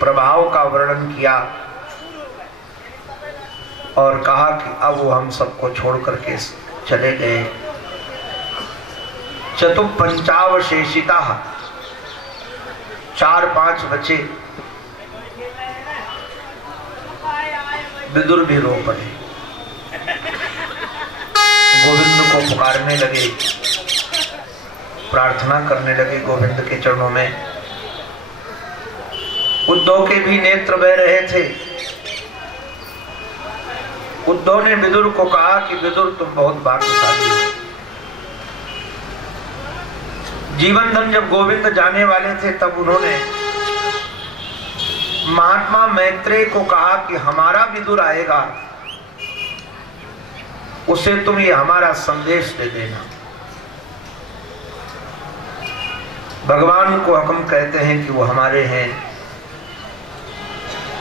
प्रभाव का वर्णन किया और कहा कि अब वो हम सबको छोड़ करके चले गए। चतुपंचावशेषिता, 4-5 बचे। विदुर भी रो पड़े, गोविंद को पुकारने लगे, प्रार्थना करने लगे गोविंद के चरणों में। उद्धव के भी नेत्र बह रहे थे। उद्धव ने विदुर को कहा कि विदुर तुम बहुत भाग्यशाली हो। जीवन धन जब गोविंद जाने वाले थे तब उन्होंने महात्मा मैत्रेय को कहा कि हमारा विदुर आएगा, उसे तुम ये हमारा संदेश दे देना। भगवान को हम कहते हैं कि वो हमारे हैं,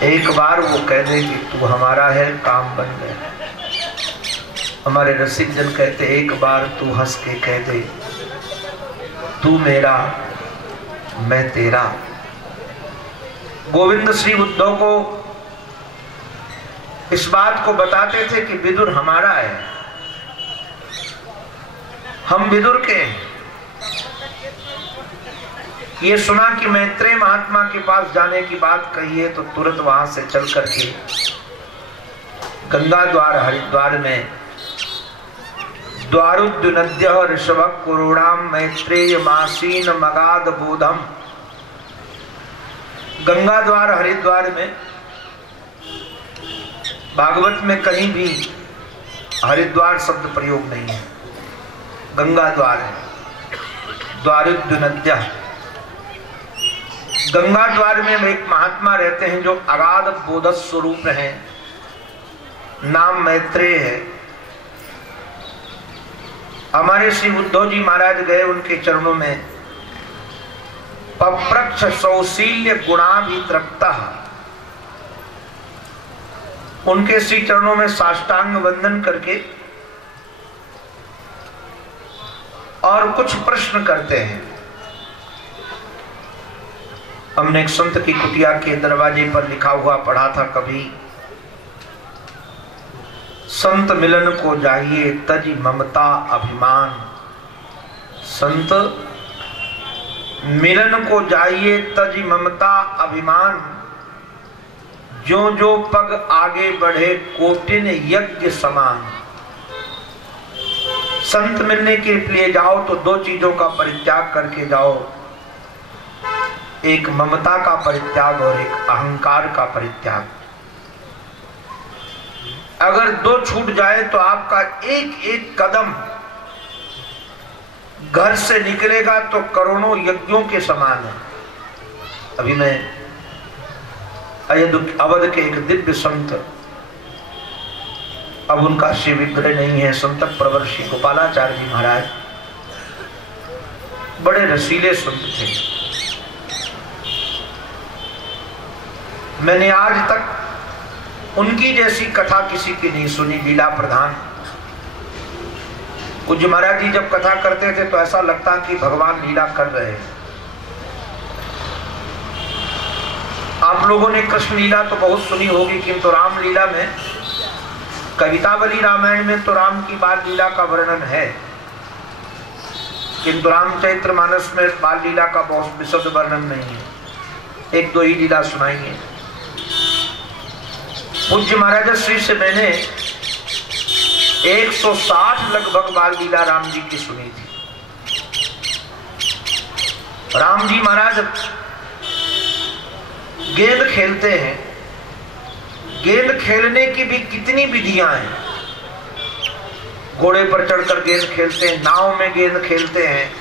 एक बार वो कह दे कि तू हमारा है, काम बन गया। हमारे रसिक जन कहते एक बार तू हंस के कह दे तू मेरा मैं तेरा। गोविंद श्री उद्धव को इस बात को बताते थे कि विदुर हमारा है, हम विदुर के हैं। ये सुना कि मैत्रेय महात्मा के पास जाने की बात कही है तो तुरंत वहां से चल करके गंगा द्वार हरिद्वार में द्वारुद्युनद्य ऋषभ कुरुणाम मैत्रेय मासीन मगाध बोधम। गंगा द्वार हरिद्वार में भागवत में कहीं भी हरिद्वार शब्द प्रयोग नहीं है, गंगा द्वार है, द्वारुद्युनद्य। गंगा द्वार में एक महात्मा रहते हैं जो अगाध बोध स्वरूप हैं, नाम मैत्रेय है। हमारे श्री उद्धव जी महाराज गए उनके चरणों में, पप्रच्छ सौशील्य गुणाभितृप्ता, उनके श्री चरणों में साष्टांग वंदन करके और कुछ प्रश्न करते हैं। हमने एक संत की कुटिया के दरवाजे पर लिखा हुआ पढ़ा था कभी, संत मिलन को जाइए तज ममता अभिमान। संत मिलन को जाइए तज ममता अभिमान, जो जो पग आगे बढ़े कोटिन यज्ञ समान। संत मिलने के लिए जाओ तो 2 चीजों का परित्याग करके जाओ, एक ममता का परित्याग और एक अहंकार का परित्याग। अगर 2 छूट जाए तो आपका एक एक कदम घर से निकलेगा तो करोड़ों यज्ञों के समान है। अभी मैं अवध के एक दिव्य संत, अब उनका श्री विग्रह नहीं है, संत प्रवर श्री गोपालाचार्य जी महाराज, बड़े रसीले संत थे। मैंने आज तक उनकी जैसी कथा किसी की नहीं सुनी, लीला प्रधान। पूज्य महाराज जी जब कथा करते थे तो ऐसा लगता कि भगवान लीला कर रहे हैं। आप लोगों ने कृष्ण लीला तो बहुत सुनी होगी, किंतु राम लीला में, कवितावली रामायण में तो राम की बाल लीला का वर्णन है, किंतु रामचरित्र मानस में बाल लीला का बहुत विशद वर्णन नहीं है। 1-2 ही लीला सुनाएंगे। पूज्य महाराज श्री से मैंने 160 लगभग बाल लीला राम जी की सुनी थी। राम जी महाराज गेंद खेलते हैं, गेंद खेलने की भी कितनी विधियां हैं। घोड़े पर चढ़कर गेंद खेलते हैं, नाव में गेंद खेलते हैं,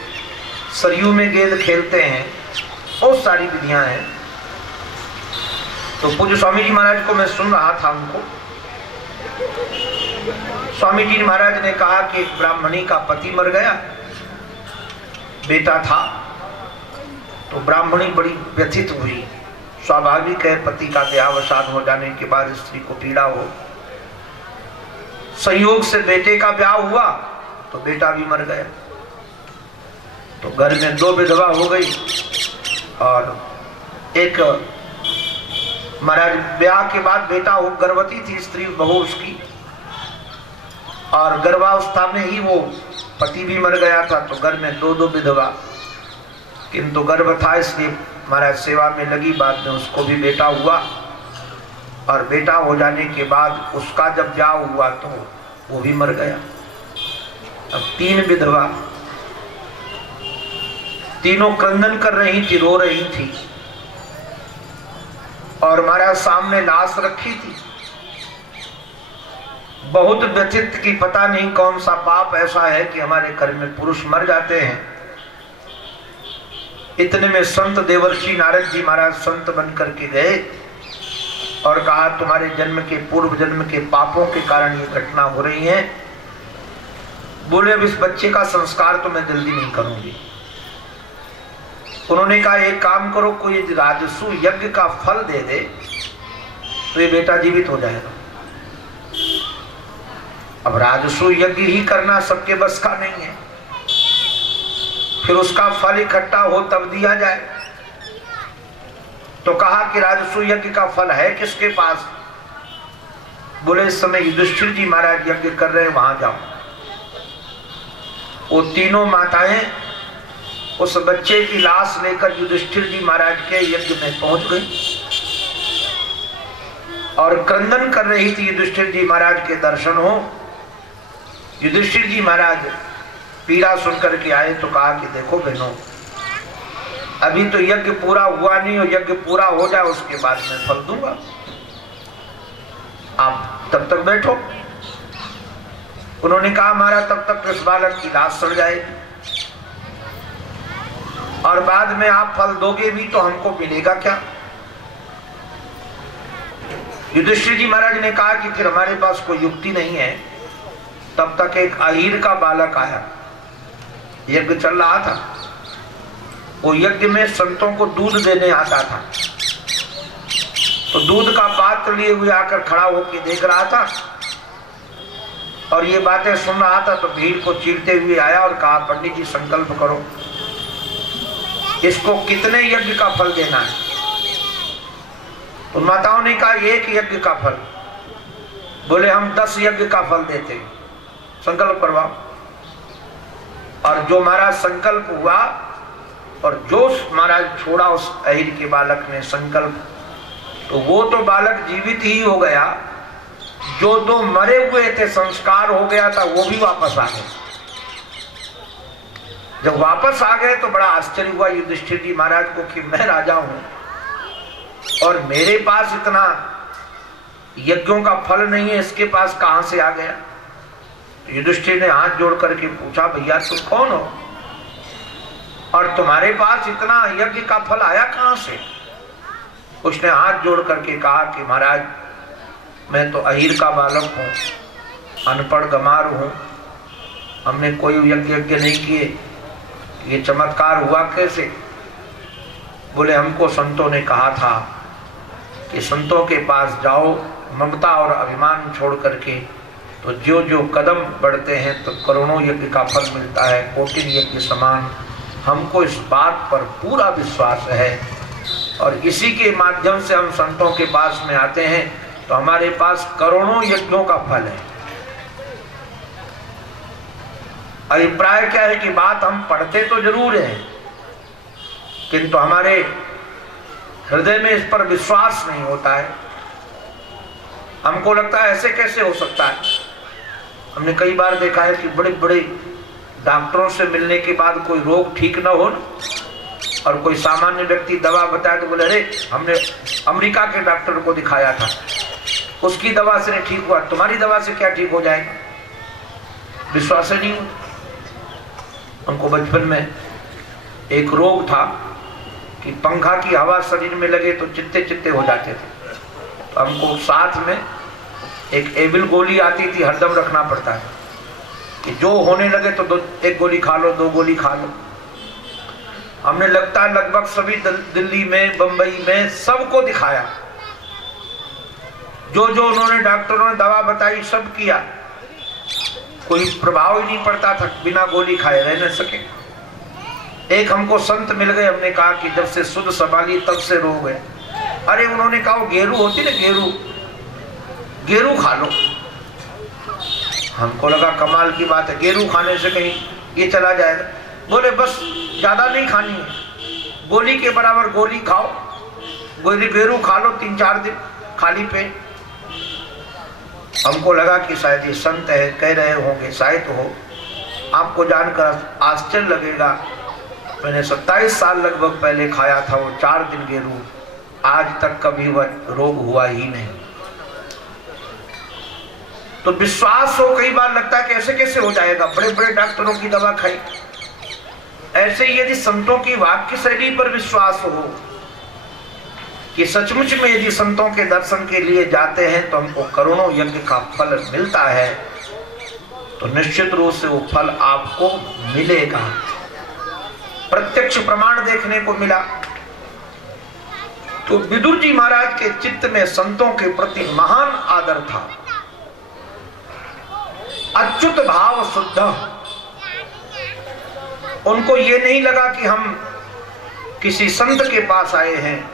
सरयू में गेंद खेलते हैं, बहुत सारी विधियां हैं। तो पूज्य स्वामी जी महाराज को मैं सुन रहा था, उनको स्वामी जी महाराज ने कहा कि एक ब्राह्मणी का पति मर गया, बेटा था, तो ब्राह्मणी बड़ी व्यथित हुई। स्वाभाविक है, पति का देहावसान हो जाने के बाद स्त्री को पीड़ा हो। संयोग से बेटे का ब्याह हुआ तो बेटा भी मर गया, तो घर में 2 विधवा हो गई और एक महाराज ब्याह के बाद बेटा हो, गर्भवती थी स्त्री बहू उसकी, और गर्भावस्था में ही वो पति भी मर गया था, तो घर में दो विधवा, किंतु गर्भ था इसलिए महाराज सेवा में लगी। बाद में उसको भी बेटा हुआ, और बेटा हो जाने के बाद उसका जब ब्याह हुआ तो वो भी मर गया। अब 3 विधवा, तीनों क्रंदन कर रही थी, रो रही थी, और महाराज सामने लाश रखी थी। बहुत व्यथित की पता नहीं कौन सा पाप ऐसा है कि हमारे घर में पुरुष मर जाते हैं। इतने में संत देवर्षि नारद जी महाराज संत बन करके गए और कहा तुम्हारे जन्म के पूर्व जन्म के पापों के कारण ये घटना हो रही है। बोले अब इस बच्चे का संस्कार तो मैं जल्दी नहीं करूंगी। उन्होंने कहा एक काम करो, कोई राजसु यज्ञ का फल दे दे तो ये बेटा जीवित हो जाएगा। अब राजसु यज्ञ ही करना सबके बस का नहीं है, फिर उसका फल इकट्ठा हो तब दिया जाए। तो कहा कि राजसु यज्ञ का फल है किसके पास? बोले इस समय युधिष्ठिर जी महाराज यज्ञ कर रहे हैं, वहां जाओ। वो तीनों माताएं उस बच्चे की लाश लेकर युधिष्ठिर जी महाराज के यज्ञ में पहुंच गई और क्रंदन कर रही थी युधिष्ठिर जी महाराज के दर्शन हो। युधिष्ठिर जी महाराज पीड़ा सुनकर के आए तो कहा कि देखो बहनों, अभी तो यज्ञ पूरा हुआ नहीं, और यज्ञ पूरा हो जाए उसके बाद मैं फल दूंगा, आप तब तक बैठो। उन्होंने कहा हमारा तब तक इस बालक की लाश सड़ जाएगी, और बाद में आप फल दोगे भी तो हमको मिलेगा क्या? युधिष्ठिर जी महाराज ने कहा कि फिर हमारे पास कोई युक्ति नहीं है। तब तक एक अहीर का बालक आया, यज्ञ चल रहा था। वो यज्ञ में संतों को दूध देने आता था, तो दूध का पात्र लिए हुए आकर खड़ा होकर देख रहा था और ये बातें सुन रहा था। तो भीड़ को चीरते हुए आया और कहा पंडित जी संकल्प करो, इसको कितने यज्ञ का फल देना है? तो माताओं ने कहा 1 यज्ञ का फल। बोले हम 10 यज्ञ का फल देते हैं, संकल्प करवाओ। और जो महाराज संकल्प हुआ और जो महाराज छोड़ा उस अहीर के बालक ने संकल्प, तो वो तो बालक जीवित ही हो गया। जो 2 मरे हुए थे संस्कार हो गया था वो भी वापस आ गए। जब वापस आ गए तो बड़ा आश्चर्य हुआ युधिष्ठिर जी महाराज को कि मैं राजा हूं और मेरे पास इतना यज्ञों का फल नहीं है, इसके पास कहां से आ गया? युधिष्ठिर ने हाथ जोड़ करके पूछा भैया तुम कौन हो और तुम्हारे पास इतना यज्ञ का फल आया कहां से? उसने हाथ जोड़ करके कहा कि महाराज मैं तो अहीर का बालक हूं, अनपढ़ गमार हूं, हमने कोई यज्ञ नहीं किए, ये चमत्कार हुआ कैसे? बोले हमको संतों ने कहा था कि संतों के पास जाओ, ममता और अभिमान छोड़ करके तो जो जो कदम बढ़ते हैं तो करोड़ों यज्ञ का फल मिलता है, कोटि यज्ञ समान। हमको इस बात पर पूरा विश्वास है और इसी के माध्यम से हम संतों के पास में आते हैं तो हमारे पास करोड़ों यज्ञों का फल है। अभिप्राय क्या है कि बात हम पढ़ते तो जरूर हैं किंतु हमारे हृदय में इस पर विश्वास नहीं होता है। हमको लगता है ऐसे कैसे हो सकता है। हमने कई बार देखा है कि बड़े बड़े डॉक्टरों से मिलने के बाद कोई रोग ठीक ना हो और कोई सामान्य व्यक्ति दवा बताए तो बोले अरे हमने अमेरिका के डॉक्टर को दिखाया था, उसकी दवा से ठीक हुआ, तुम्हारी दवा से क्या ठीक हो जाएगा? विश्वास नहीं हो। हमको बचपन में एक रोग था कि पंखा की हवा शरीर में लगे तो चित्ते चित्ते हो जाते थे। तो हमको साथ में एक एविल गोली आती थी, हरदम रखना पड़ता है कि जो होने लगे तो 1 गोली खा लो, 2 गोली खा लो। हमने लगता है लगभग सभी दिल्ली में, बंबई में सबको दिखाया, जो जो उन्होंने डॉक्टरों ने दवा बताई सब किया, कोई प्रभाव ही नहीं पड़ता था, बिना गोली खाए रह न सके। एक हमको संत मिल गए, हमने कहा कि जब से सुध संभाली तब से रोग है, अरे उन्होंने कहा गेरू होती ना, गेरू खा लो। हमको लगा कमाल की बात है, गेरू खाने से कहीं ये चला जाएगा। बोले बस ज्यादा नहीं खानी है, गोली के बराबर गोली खाओ, गेरू खा लो 3-4 दिन खाली पेट। हमको लगा कि शायद ये संत है, कह रहे होंगे, शायद हो। आपको जानकर आश्चर्य लगेगा, मैंने 27 साल लगभग पहले खाया था वो 4 दिन गेरू, आज तक कभी वह रोग हुआ ही नहीं। तो विश्वास हो, कई बार लगता है कि ऐसे कैसे हो जाएगा, बड़े बड़े डॉक्टरों की दवा खाई। ऐसे यदि संतों की वाक्य शैली पर विश्वास हो कि सचमुच में यदि संतों के दर्शन के लिए जाते हैं तो हमको करोड़ों यज्ञ का फल मिलता है, तो निश्चित रूप से वो फल आपको मिलेगा। प्रत्यक्ष प्रमाण देखने को मिला। तो विदुर जी महाराज के चित्त में संतों के प्रति महान आदर था, अच्युत भाव शुद्ध। उनको ये नहीं लगा कि हम किसी संत के पास आए हैं,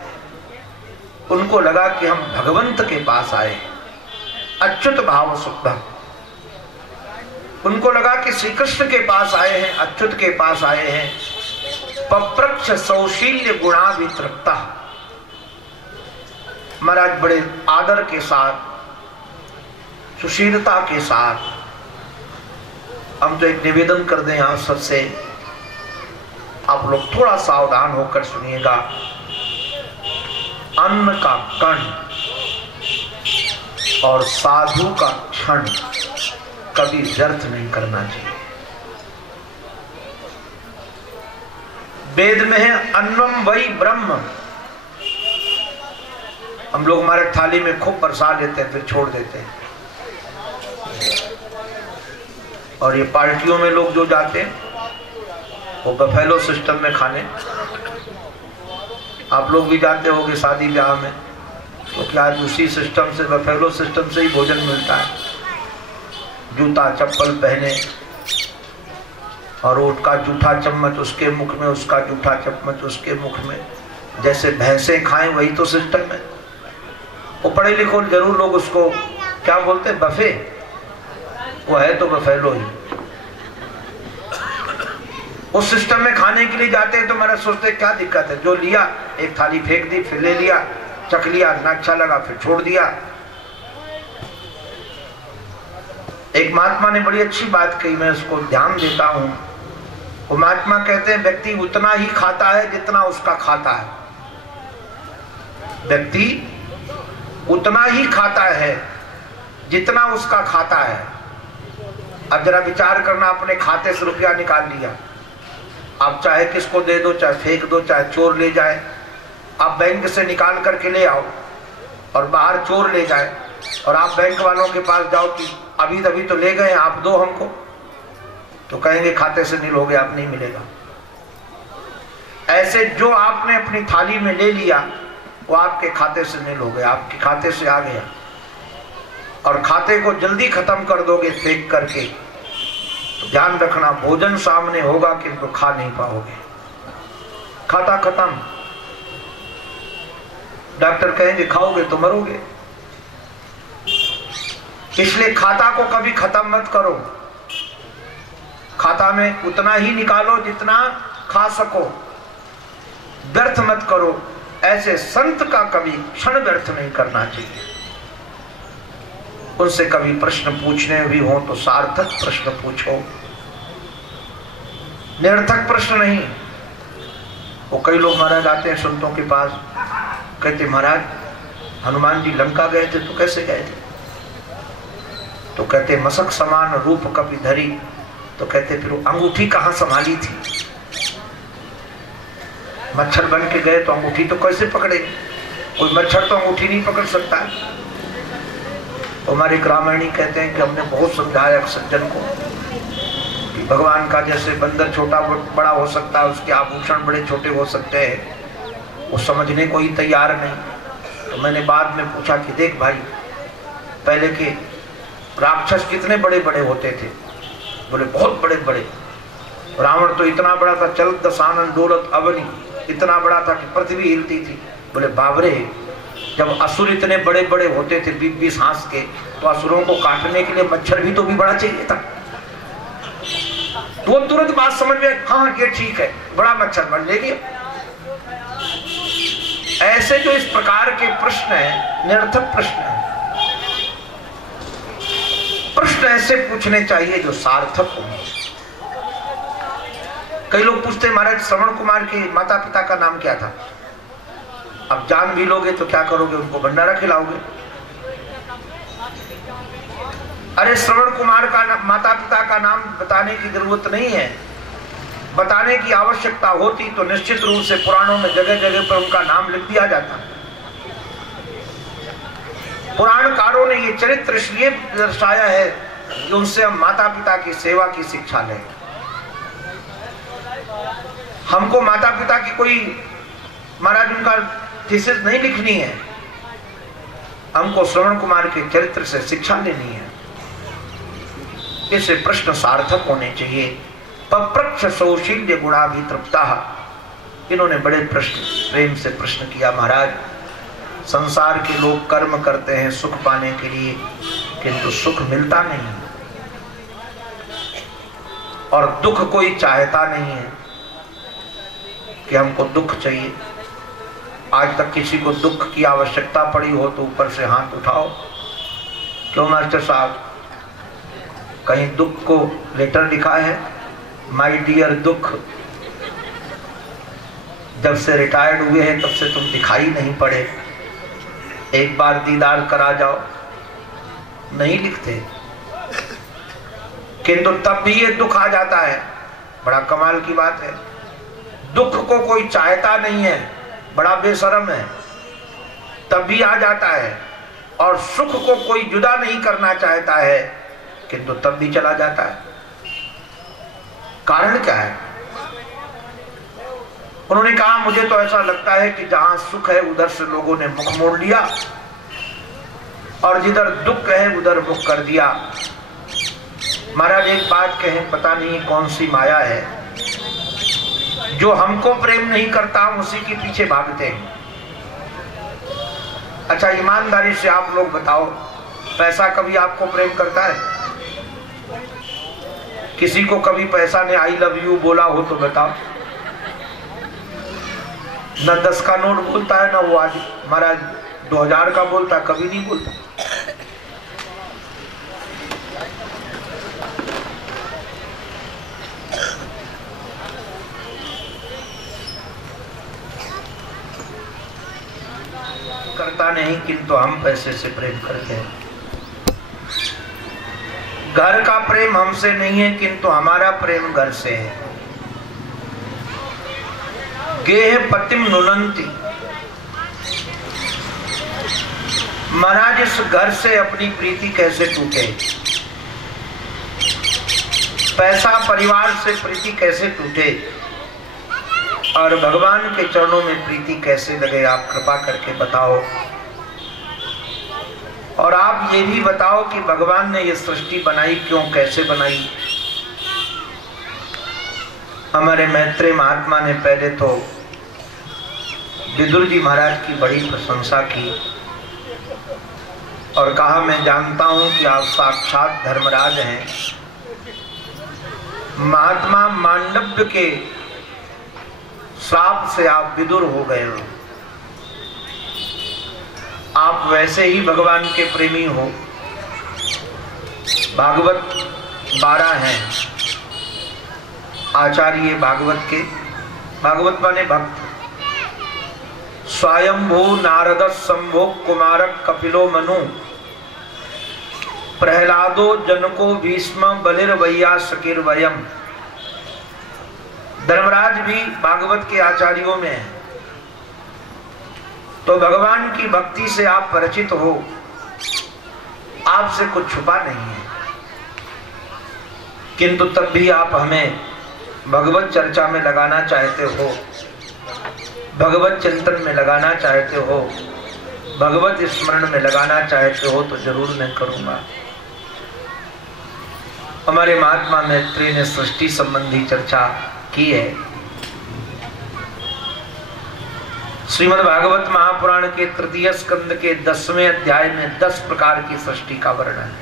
उनको लगा कि हम भगवंत के पास आए। अच्युत भाव शुद्ध। उनको लगा कि श्री कृष्ण के पास आए हैं, अच्युत के पास आए हैं। पप्रक्ष सौशील्य गुणाभितृप्ता। महाराज बड़े आदर के साथ, सुशीलता के साथ, हम तो एक निवेदन कर दें आप सबसे, आप लोग थोड़ा सावधान होकर सुनिएगा। अन्न का कण और साधु का क्षण कभी व्यर्थ नहीं करना चाहिए। वेद में है अन्नम वही ब्रह्म। हम लोग हमारे थाली में खूब बरसा लेते हैं, फिर छोड़ देते हैं। और ये पार्टियों में लोग जो जाते हैं वो बफेलो सिस्टम में खाने, आप लोग भी जाते होंगे शादी ब्याह में, तो क्या आज उसी सिस्टम से, बफेलो सिस्टम से ही भोजन मिलता है। जूता चप्पल पहने और उसका जूठा चम्मच उसके मुख में, उसका जूठा चम्मच उसके मुख में, जैसे भैंसें खाएं, वही तो सिस्टम है। वो पढ़े लिखो जरूर लोग उसको क्या बोलते हैं, बफे। वो है तो बफेलो ही। उस सिस्टम में खाने के लिए जाते हैं तो मेरा सोचते क्या दिक्कत है, जो लिया एक थाली फेंक दी, फिर ले लिया, चख लिया, ना अच्छा लगा फिर छोड़ दिया। एक महात्मा ने बड़ी अच्छी बात कही, मैं उसको ध्यान देता हूं। वो महात्मा कहते हैं व्यक्ति उतना ही खाता है जितना उसका खाता है। व्यक्ति उतना ही खाता है जितना उसका खाता है। अब जरा विचार करना, अपने खाते से रुपया निकाल लिया, आप चाहे किसको दे दो, चाहे फेंक दो, चाहे चोर ले जाए। आप बैंक से निकाल करके ले आओ और बाहर चोर ले जाए, और आप बैंक वालों के पास जाओ कि अभी तभी तो ले गए, आप दो हमको, तो कहेंगे खाते से नील हो गया, आप नहीं मिलेगा। ऐसे जो आपने अपनी थाली में ले लिया वो आपके खाते से नील हो गया, आपके खाते से आ गया। और खाते को जल्दी खत्म कर दोगे फेंक करके, तो ध्यान रखना भोजन सामने होगा किंतु खा नहीं पाओगे। खाता खत्म। डॉक्टर कहेंगे खाओगे तो मरोगे। इसलिए खाता को कभी खत्म मत करो। खाता में उतना ही निकालो जितना खा सको, व्यर्थ मत करो। ऐसे संत का कभी क्षण व्यर्थ नहीं करना चाहिए। उनसे कभी प्रश्न पूछने भी हो तो सार्थक प्रश्न पूछो, निरर्थक प्रश्न नहीं। वो कई लोग महाराज आते हैं संतों के पास, कहते महाराज हनुमान जी लंका गए थे तो कैसे गए थे? तो कहते मसक समान रूप कपि धरी। तो कहते फिर अंगूठी कहाँ संभाली थी? मच्छर बन के गए तो अंगूठी तो कैसे पकड़े? कोई मच्छर तो अंगूठी नहीं पकड़ सकता है। तो हमारे ग्रामीणी कहते हैं कि हमने बहुत समझाया एक सज्जन को कि भगवान का जैसे बंदर छोटा बड़ा हो सकता है, उसके आभूषण बड़े छोटे हो सकते हैं, वो समझने को ही तैयार नहीं। तो मैंने बाद में पूछा कि देख भाई, पहले के राक्षस कितने बड़े बड़े होते थे? बोले बहुत बड़े बड़े। रावण तो इतना बड़ा था, चल दसानन डोलत अवनी, इतना बड़ा था कि पृथ्वी हिलती थी। बोले बाबरे, जब असुर इतने बड़े बड़े होते थे 20-20 हाथ के, तो असुरों को काटने के लिए मच्छर भी तो भी बड़ा चाहिए था। वो तुरंत बात समझ में, हाँ ये ठीक है, बड़ा मच्छर बन ले लिया। ऐसे जो इस प्रकार के प्रश्न है, निरर्थक प्रश्न है। प्रश्न ऐसे पूछने चाहिए जो सार्थक हो। कई लोग पूछते हैं महाराज श्रवण कुमार के माता पिता का नाम क्या था? अब जान भी लोगे तो क्या करोगे, उनको भंडारा खिलाओगे? अरे श्रवण कुमार का माता पिता का नाम बताने की जरूरत नहीं है। बताने की आवश्यकता होती तो निश्चित रूप से पुराणों में जगह जगह पर उनका नाम लिख दिया जाता। पुराणकारों ने ये चरित्र इसलिए दर्शाया है कि उनसे हम माता पिता की सेवा की शिक्षा लें। हमको माता पिता की कोई महाराज उनका थीसिस नहीं लिखनी है, हमको श्रवण कुमार के चरित्र से शिक्षा लेनी है। ऐसे प्रश्न सार्थक होने चाहिए। पप्रच्छ सौशील्य गुणाभितृप्ता, इन्होंने बड़े प्रश्न प्रेम से प्रश्न किया। महाराज संसार के लोग कर्म करते हैं सुख पाने के लिए, किंतु सुख मिलता नहीं और दुख कोई चाहता नहीं है कि हमको दुख चाहिए। आज तक किसी को दुख की आवश्यकता पड़ी हो तो ऊपर से हाथ उठाओ। क्यों मास्टर साहब, कहीं दुख को लेटर लिखा है? माय डियर दुख, जब से रिटायर्ड हुए हैं तब से तुम दिखाई नहीं पड़े, एक बार दीदार करा जाओ। नहीं लिखते, किंतु तब भी ये दुख आ जाता है। बड़ा कमाल की बात है। दुख को कोई चाहता नहीं है, बड़ा बेशर्म है, तब भी आ जाता है। और सुख को कोई जुदा नहीं करना चाहता है, किंतु तब भी चला जाता है। कारण क्या है? उन्होंने कहा मुझे तो ऐसा लगता है कि जहां सुख है उधर से लोगों ने मुख मोड़ लिया और जिधर दुख है उधर मुख कर दिया। महाराज एक बात कहें, पता नहीं कौन सी माया है, जो हमको प्रेम नहीं करता उसी के पीछे भागते हैं। अच्छा ईमानदारी से आप लोग बताओ, पैसा कभी आपको प्रेम करता है? किसी को कभी पैसा ने आई लव यू बोला हो तो बताओ। न 10 का नोट बोलता है, ना वो आज महाराज 2000 का बोलता, कभी नहीं बोलता। करता नहीं, किंतु हम पैसे से प्रेम करते हैं। घर का प्रेम हमसे नहीं है, किंतु हमारा प्रेम घर से है। गेह पतिम नुनंती, महाराज इस घर से अपनी प्रीति कैसे टूटे? पैसा परिवार से प्रीति कैसे टूटे और भगवान के चरणों में प्रीति कैसे लगे? आप कृपा करके बताओ। और आप ये भी बताओ कि भगवान ने ये सृष्टि बनाई क्यों, कैसे बनाई? हमारे मैत्रेय महात्मा ने पहले तो विदुर जी महाराज की बड़ी प्रशंसा की और कहा मैं जानता हूं कि आप साक्षात धर्मराज हैं। महात्मा मांडव्य के श्राप से आप विदुर हो गए हो। आप वैसे ही भगवान के प्रेमी हो। भागवत 12 हैं आचार्य भागवत के। भागवत माने भक्त। स्वयंभू नारद संभो कुमारक कपिलो मनु, प्रहलादो जनको भीष्म बलिर्वैया सकीर वयम। धर्मराज भी भागवत के आचार्यों में है। तो भगवान की भक्ति से आप परिचित हो, आपसे कुछ छुपा नहीं है, किंतु तब भी आप हमें भगवत चर्चा में लगाना चाहते हो, भगवत चिंतन में लगाना चाहते हो, भगवत स्मरण में लगाना चाहते हो तो जरूर मैं करूंगा। हमारे महात्मा मैत्री ने सृष्टि संबंधी चर्चा की है। श्रीमद् भागवत महापुराण के तृतीय स्कंद के 10वें अध्याय में 10 प्रकार की सृष्टि का वर्णन है।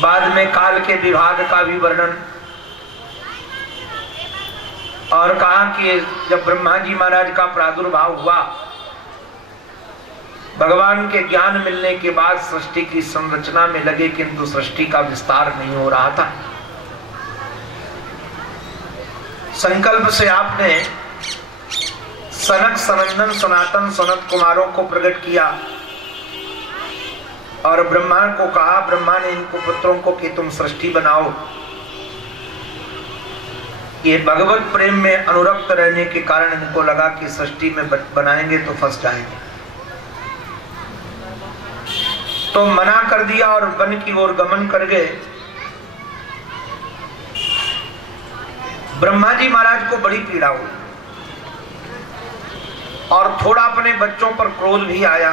बाद में काल के विभाग का भी वर्णन, और कहा कि जब ब्रह्मा जी महाराज का प्रादुर्भाव हुआ, भगवान के ज्ञान मिलने के बाद सृष्टि की संरचना में लगे, किंतु सृष्टि का विस्तार नहीं हो रहा था। संकल्प से आपने सनक, सनंदन, सनातन, सनत कुमारों को प्रकट किया और ब्रह्मा को कहा, ब्रह्मा ने इनको पुत्रों को कि तुम सृष्टि बनाओ। ये भगवत प्रेम में अनुरक्त रहने के कारण इनको लगा कि सृष्टि में बनाएंगे तो फंस जाएंगे, तो मना कर दिया और वन की ओर गमन कर गए। ब्रह्मा जी महाराज को बड़ी पीड़ा हुई और थोड़ा अपने बच्चों पर क्रोध भी आया।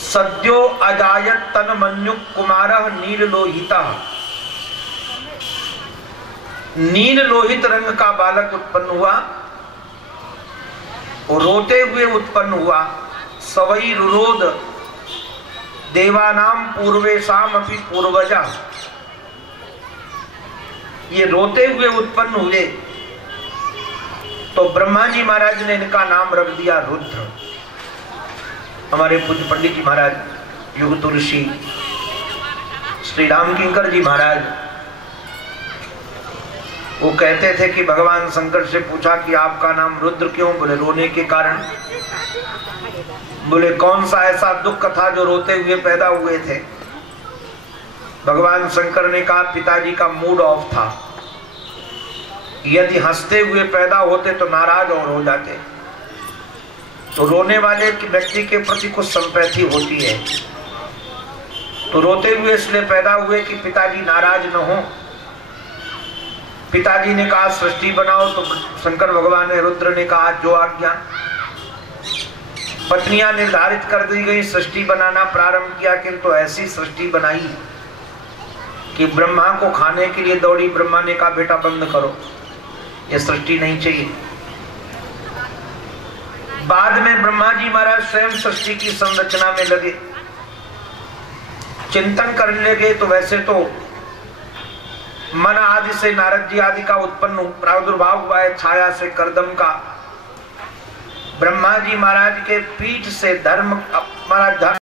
सद्यो अजायत तन मन्यु कुमारः नील लोहिता, नील लोहित रंग का बालक उत्पन्न हुआ, रोते हुए उत्पन्न हुआ। सवई रुरोद देवानाम पूर्वेशाम अपि पूर्वजा, ये रोते हुए उत्पन्न हुए तो ब्रह्मा जी महाराज ने इनका नाम रख दिया रुद्र। हमारे पूज्य पंडित जी महाराज, युग तुलसी, श्री राम किंकर जी महाराज, वो कहते थे कि भगवान शंकर से पूछा कि आपका नाम रुद्र क्यों? बोले रोने के कारण। बोले कौन सा ऐसा दुख था जो रोते हुए पैदा हुए थे? भगवान शंकर ने कहा पिताजी का मूड ऑफ था, यदि हंसते हुए पैदा होते तो नाराज और हो जाते, तो रोने वाले व्यक्ति के प्रति कुछ संपैथी होती है, तो रोते हुए इसलिए पैदा हुए कि पिताजी नाराज न हो। पिताजी ने कहा सृष्टि बनाओ, तो शंकर भगवान ने, रुद्र ने कहा जो आज्ञा। पत्नियां निर्धारित कर दी गई, सृष्टि बनाना प्रारंभ किया, किंतु ऐसी सृष्टि बनाई कि ब्रह्मा को खाने के लिए दौड़ी। ब्रह्मा ने कहा बेटा बंद करो, ये सृष्टि नहीं चाहिए। बाद में ब्रह्मा जी महाराज स्वयं सृष्टि की संरचना में लगे, चिंतन करने लगे। तो वैसे तो मन आदि से नारद जी आदि का उत्पन्न प्रादुर्भाव हुआ है, छाया से करदम का। ब्रह्मा जी महाराज के पीठ से धर्म, हमारा धर्म